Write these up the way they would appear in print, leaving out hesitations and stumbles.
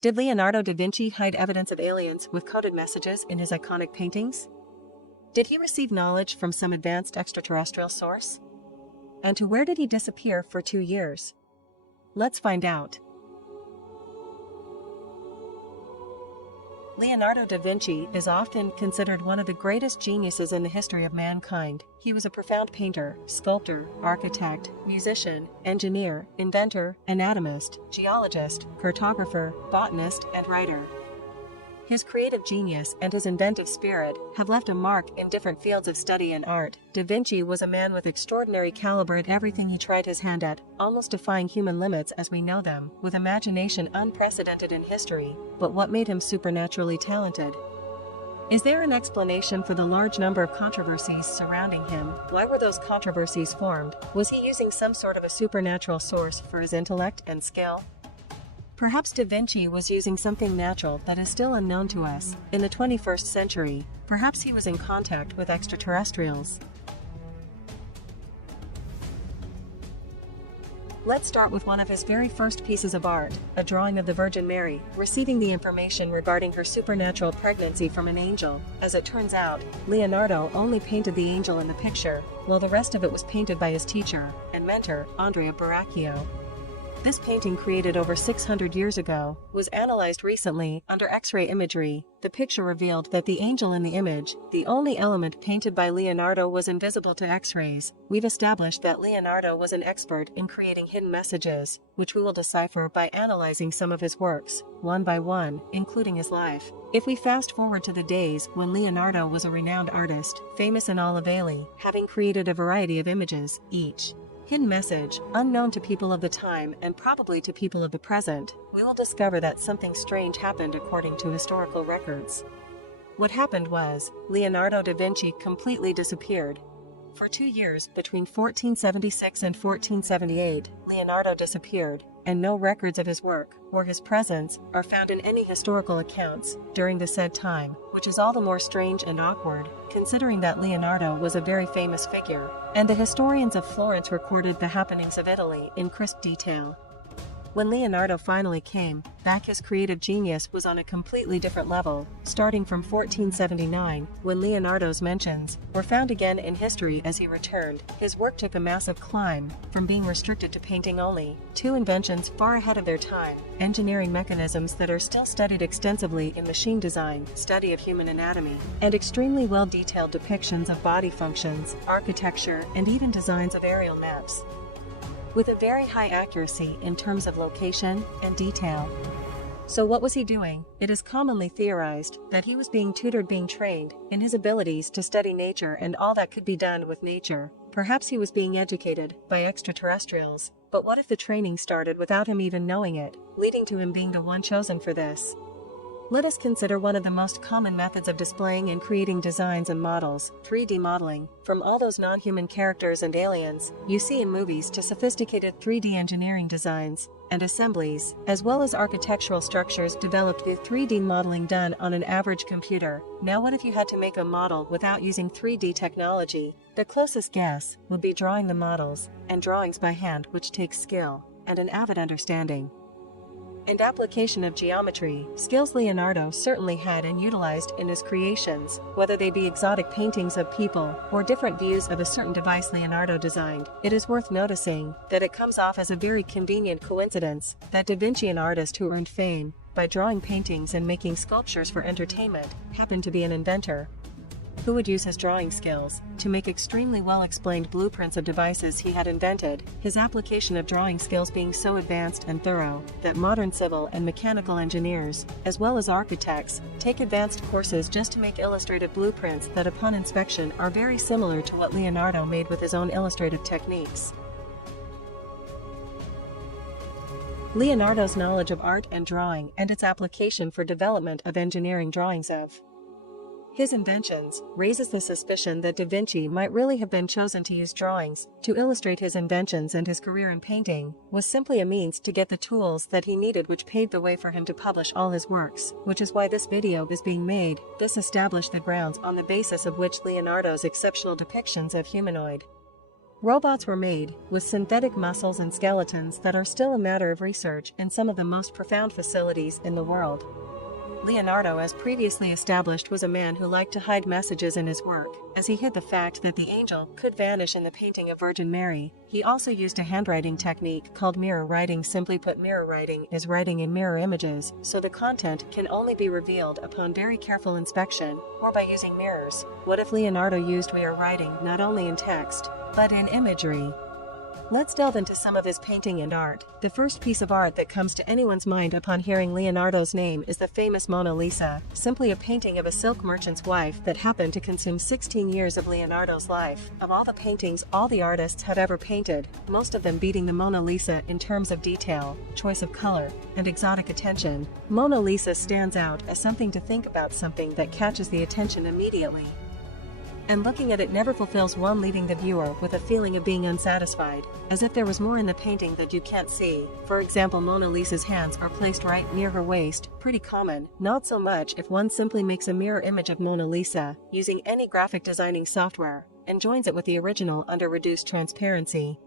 Did Leonardo da Vinci hide evidence of aliens with coded messages in his iconic paintings? Did he receive knowledge from some advanced extraterrestrial source? And to where did he disappear for 2 years? Let's find out. Leonardo da Vinci is often considered one of the greatest geniuses in the history of mankind. He was a profound painter, sculptor, architect, musician, engineer, inventor, anatomist, geologist, cartographer, botanist, and writer. His creative genius and his inventive spirit have left a mark in different fields of study and art. Da Vinci was a man with extraordinary caliber at everything he tried his hand at, almost defying human limits as we know them, with imagination unprecedented in history. But what made him supernaturally talented? Is there an explanation for the large number of controversies surrounding him? Why were those controversies formed? Was he using some sort of a supernatural source for his intellect and skill? Perhaps Da Vinci was using something natural that is still unknown to us. In the 21st century, perhaps he was in contact with extraterrestrials. Let's start with one of his very first pieces of art, a drawing of the Virgin Mary, receiving the information regarding her supernatural pregnancy from an angel. As it turns out, Leonardo only painted the angel in the picture, while the rest of it was painted by his teacher and mentor, Andrea Baracchio. This painting, created over 600 years ago, was analyzed recently under X-ray imagery. The picture revealed that the angel in the image, the only element painted by Leonardo, was invisible to X-rays. We've established that Leonardo was an expert in creating hidden messages, which we will decipher by analyzing some of his works, one by one, including his life. If we fast forward to the days when Leonardo was a renowned artist, famous in all of Italy, having created a variety of images, each hidden message, unknown to people of the time and probably to people of the present, we will discover that something strange happened according to historical records. What happened was, Leonardo da Vinci completely disappeared. For 2 years, between 1476 and 1478, Leonardo disappeared, and no records of his work or his presence are found in any historical accounts during the said time, which is all the more strange and awkward, considering that Leonardo was a very famous figure, and the historians of Florence recorded the happenings of Italy in crisp detail. When Leonardo finally came back, his creative genius was on a completely different level, starting from 1479, when Leonardo's mentions were found again in history as he returned. His work took a massive climb, from being restricted to painting only, to inventions far ahead of their time, engineering mechanisms that are still studied extensively in machine design, study of human anatomy, and extremely well-detailed depictions of body functions, architecture, and even designs of aerial maps, with a very high accuracy in terms of location and detail. So what was he doing? It is commonly theorized that he was being tutored, being trained in his abilities to study nature and all that could be done with nature. Perhaps he was being educated by extraterrestrials. But what if the training started without him even knowing it, leading to him being the one chosen for this? Let us consider one of the most common methods of displaying and creating designs and models, 3D modeling. From all those non-human characters and aliens you see in movies to sophisticated 3D engineering designs and assemblies, as well as architectural structures developed with 3D modeling done on an average computer. Now what if you had to make a model without using 3D technology? The closest guess would be drawing the models and drawings by hand, which takes skill and an avid understanding and application of geometry, skills Leonardo certainly had and utilized in his creations, whether they be exotic paintings of people or different views of a certain device Leonardo designed. It is worth noticing that it comes off as a very convenient coincidence that Da Vinci, an artist who earned fame by drawing paintings and making sculptures for entertainment, happened to be an inventor who would use his drawing skills to make extremely well-explained blueprints of devices he had invented, his application of drawing skills being so advanced and thorough that modern civil and mechanical engineers, as well as architects, take advanced courses just to make illustrative blueprints that upon inspection are very similar to what Leonardo made with his own illustrative techniques. Leonardo's knowledge of art and drawing and its application for development of engineering drawings of his inventions raises the suspicion that Da Vinci might really have been chosen to use drawings to illustrate his inventions, and his career in painting was simply a means to get the tools that he needed, which paved the way for him to publish all his works, which is why this video is being made. This established the grounds on the basis of which Leonardo's exceptional depictions of humanoid Robots were made, with synthetic muscles and skeletons that are still a matter of research in some of the most profound facilities in the world. Leonardo, as previously established, was a man who liked to hide messages in his work, as he hid the fact that the angel could vanish in the painting of Virgin Mary. He also used a handwriting technique called mirror writing. Simply put, mirror writing is writing in mirror images, so the content can only be revealed upon very careful inspection, or by using mirrors. What if Leonardo used mirror writing not only in text, but in imagery? Let's delve into some of his painting and art. The first piece of art that comes to anyone's mind upon hearing Leonardo's name is the famous Mona Lisa, simply a painting of a silk merchant's wife that happened to consume 16 years of Leonardo's life. Of all the paintings all the artists had ever painted, most of them beating the Mona Lisa in terms of detail, choice of color, and exotic attention, Mona Lisa stands out as something to think about, something that catches the attention immediately. And looking at it never fulfills one, leaving the viewer with a feeling of being unsatisfied, as if there was more in the painting that you can't see. For example, Mona Lisa's hands are placed right near her waist, pretty common, not so much if one simply makes a mirror image of Mona Lisa, using any graphic designing software, and joins it with the original under reduced transparency.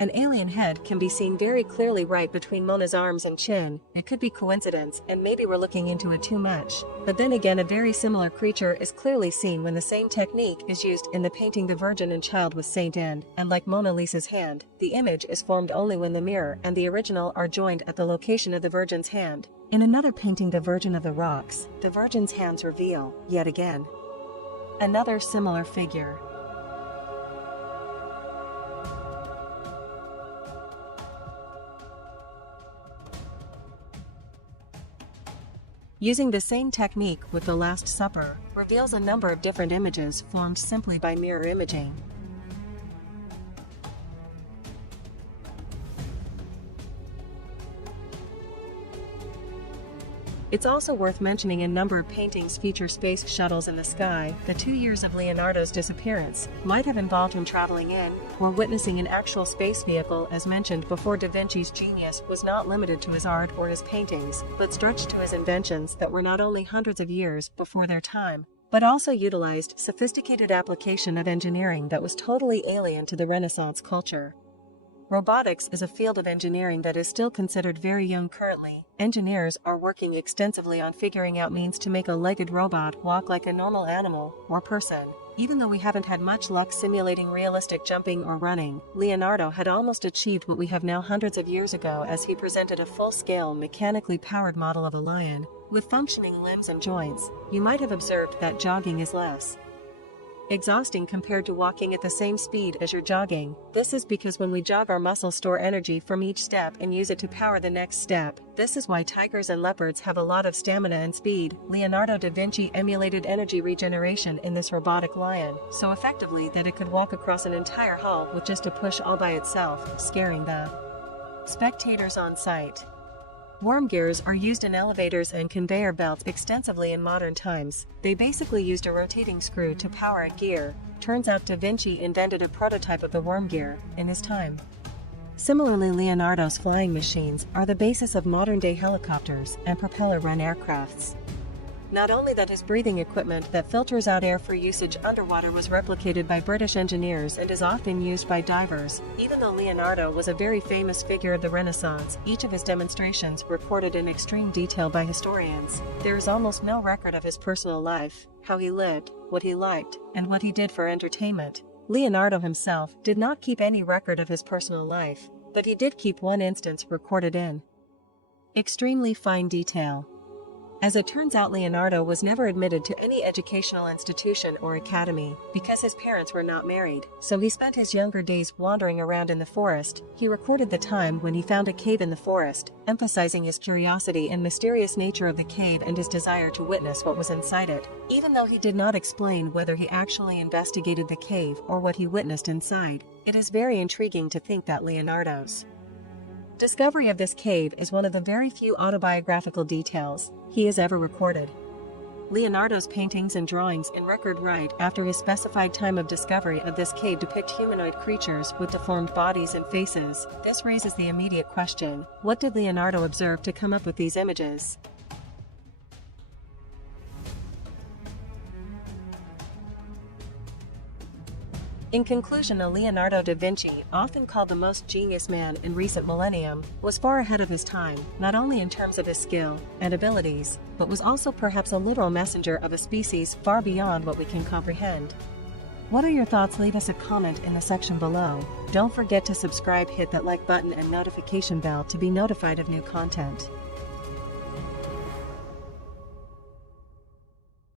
An alien head can be seen very clearly right between Mona's arms and chin. It could be coincidence, and maybe we're looking into it too much. But then again, a very similar creature is clearly seen when the same technique is used in the painting The Virgin and Child with Saint Anne, and like Mona Lisa's hand, the image is formed only when the mirror and the original are joined at the location of the Virgin's hand. In another painting, The Virgin of the Rocks, the Virgin's hands reveal, yet again, another similar figure. Using the same technique with The Last Supper, reveals a number of different images formed simply by mirror imaging. It's also worth mentioning a number of paintings feature space shuttles in the sky. The 2 years of Leonardo's disappearance might have involved him traveling in, or witnessing an actual space vehicle. As mentioned before, Da Vinci's genius was not limited to his art or his paintings, but stretched to his inventions that were not only hundreds of years before their time, but also utilized sophisticated application of engineering that was totally alien to the Renaissance culture. Robotics is a field of engineering that is still considered very young currently. Engineers are working extensively on figuring out means to make a legged robot walk like a normal animal or person. Even though we haven't had much luck simulating realistic jumping or running, Leonardo had almost achieved what we have now hundreds of years ago, as he presented a full-scale mechanically powered model of a lion with functioning limbs and joints. You might have observed that jogging is less exhausting compared to walking at the same speed as you're jogging. This is because when we jog, our muscles store energy from each step and use it to power the next step. This is why tigers and leopards have a lot of stamina and speed. Leonardo da Vinci emulated energy regeneration in this robotic lion so effectively that it could walk across an entire hall with just a push all by itself, scaring the spectators on site. Worm gears are used in elevators and conveyor belts extensively in modern times. They basically used a rotating screw to power a gear. Turns out Da Vinci invented a prototype of the worm gear in his time. Similarly, Leonardo's flying machines are the basis of modern-day helicopters and propeller-run aircrafts. Not only that, his breathing equipment that filters out air for usage underwater was replicated by British engineers and is often used by divers. Even though Leonardo was a very famous figure of the Renaissance, each of his demonstrations recorded in extreme detail by historians. There is almost no record of his personal life, how he lived, what he liked, and what he did for entertainment. Leonardo himself did not keep any record of his personal life, but he did keep one instance recorded in extremely fine detail. As it turns out, Leonardo was never admitted to any educational institution or academy because his parents were not married, so he spent his younger days wandering around in the forest. He recorded the time when he found a cave in the forest, emphasizing his curiosity and mysterious nature of the cave and his desire to witness what was inside it. Even though he did not explain whether he actually investigated the cave or what he witnessed inside, it is very intriguing to think that Leonardo's discovery of this cave is one of the very few autobiographical details he has ever recorded. Leonardo's paintings and drawings in record right after his specified time of discovery of this cave depict humanoid creatures with deformed bodies and faces. This raises the immediate question, what did Leonardo observe to come up with these images? In conclusion, Leonardo da Vinci, often called the most genius man in recent millennium, was far ahead of his time, not only in terms of his skill and abilities, but was also perhaps a literal messenger of a species far beyond what we can comprehend. What are your thoughts? Leave us a comment in the section below. Don't forget to subscribe, hit that like button and notification bell to be notified of new content.